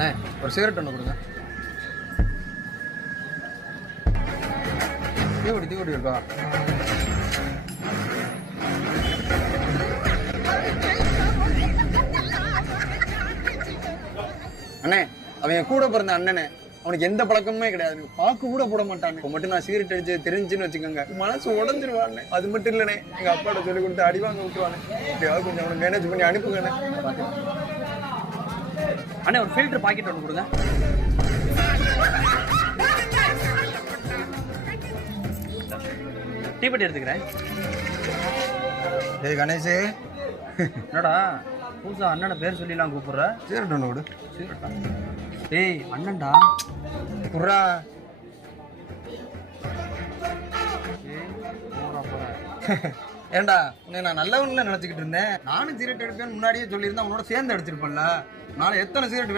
அண்ணே ஒரு சிகரெட் ஒன்று கொடுங்க. தீவடி இருக்கா? அண்ணே அவன் கூட பிறந்த அண்ணனே, அவனுக்கு எந்த பழக்கமுமே கிடையாது, பாக்கு கூட போட மாட்டானே. இப்போ மட்டும் நான் சிகரெட் அடிச்சு தெரிஞ்சுன்னு வச்சுக்கோங்க, மனசு உடஞ்சிருவானே. அது மட்டும் இல்லைண்ணே, எங்க அப்பாட்ட சொல்லி கொடுத்து அடி வாங்க விட்டுருவானே. எப்படியாவது கொஞ்சம் அவனை மேனேஜ் பண்ணி அனுப்புங்கண்ணே. அண்ணே ஒரு ஃபில்டர் பாக்கெட் ஒன்று கொடுங்க. டீப்பட்டி எடுத்துக்கிறேன். டேய் கணேஷ், என்னடா புதுசா அண்ணனை பேர் சொல்லிலாம் கூப்பிடுற? சிகரெட் ஒன்று கொடு. சீரட்டா? டேய் அண்ணன்டா. குர்ரா. ஏண்டா உன்னை நான் நல்லவன்ல நினைச்சுக்கிட்டு இருந்தேன். நானும் சிகரெட் எடுப்பேன்னு முன்னாடியே சொல்லியிருந்தேன், உன்னோட சேர்ந்து அடிச்சிருப்பேன்ல. நாளை எத்தனை சிகரெட்